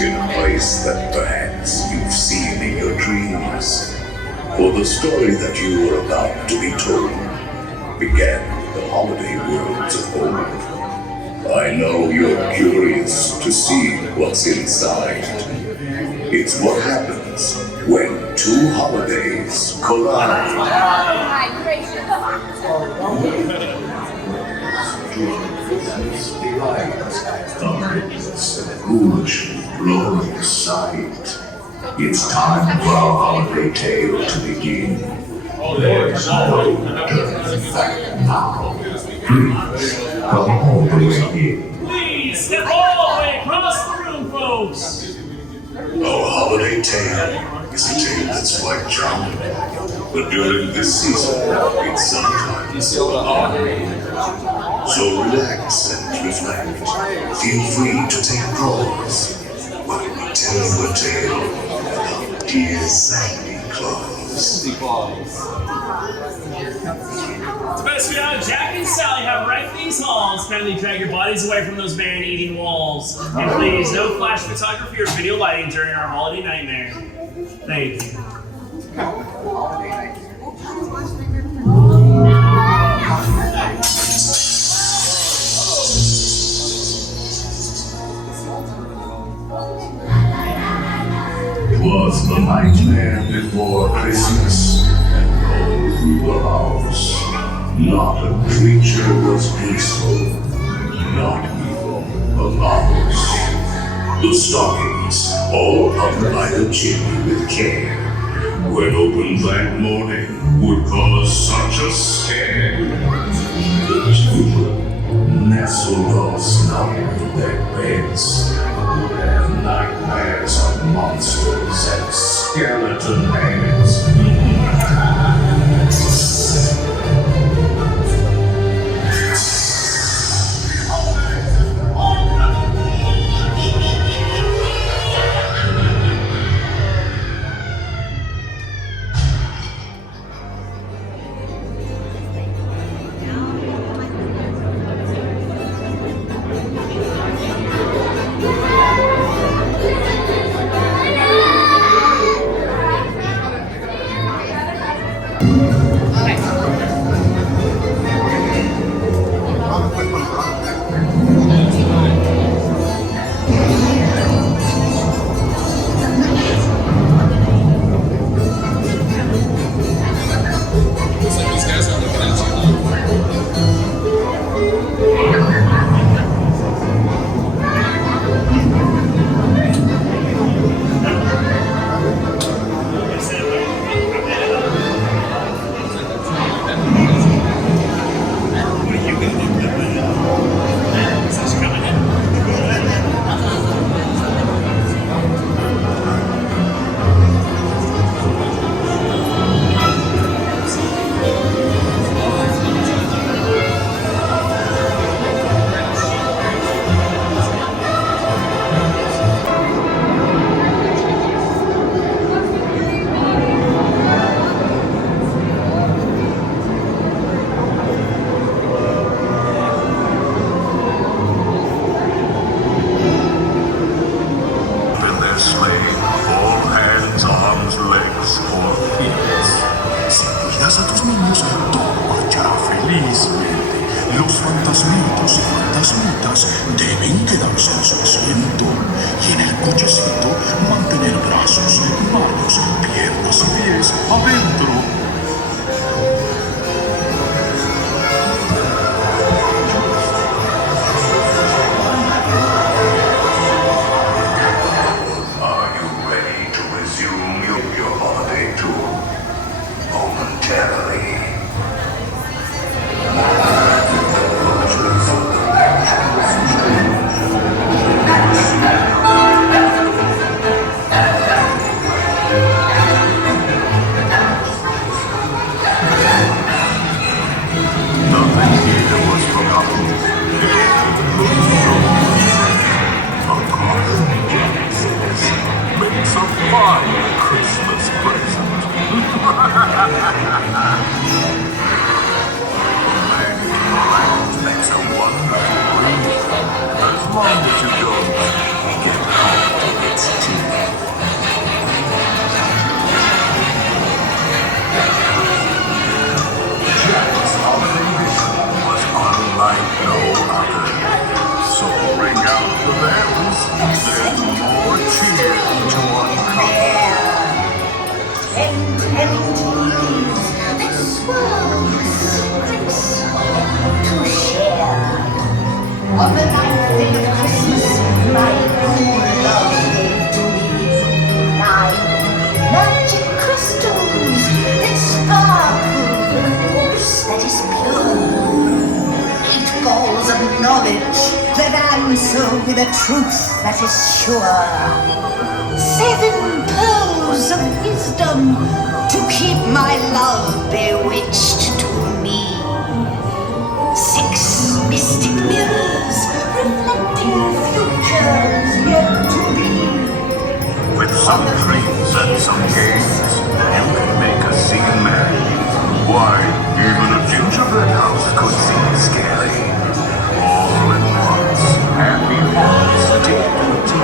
in a place that perhaps you've seen in your dreams. For the story that you are about to be told began in the holiday worlds of old. I know you're curious to see what's inside. It's what happens when two holidays collide. The foolishly glorious sight. It's time for our holiday tale to begin. There's no turning back now. Please, come all the way in. Please, step all the way across the room, folks. Our holiday tale is a tale that's quite charming. But during this season, it's sometimes so relax and reflect. Feel free to take pause while we tell you a tale about dear Sandy Claus. To best we out, Jack and Sally have right these halls. Kindly drag your bodies away from those man-eating walls. And please, no flash photography or video lighting during our holiday nightmare. Thank you. It was the nightmare before Christmas, and all through the house. Not a creature was peaceful, not even a mouse. The stockings, all hung by the chimney with care, when opened that morning, would cause such a scare. The children, nestled all snug in their beds, would have nightmares of monsters and skeleton heads. Los fantasmitos y fantasmitas deben quedarse en su asiento y en el cochecito mantener brazos, manos, piernas y pies adentro. Are you ready to resume your holiday tour? Momentarily. Christmas present. Makes a wonderful breeze. As long as you don't get out of it. On the ninth day of Christmas, my true love gave to me 9 magic crystals that sparkle with hopes that is pure. 8 balls of knowledge that answer with a truth that is sure. 7 pearls of wisdom to keep my love bewitched to me. 6 mystic mirrors reflecting futures yet to be. With some dreams and some games, you can make a scene merry. Why, even a gingerbread house could seem scary. All at once, happy hearts take to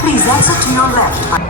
Please exit to your left.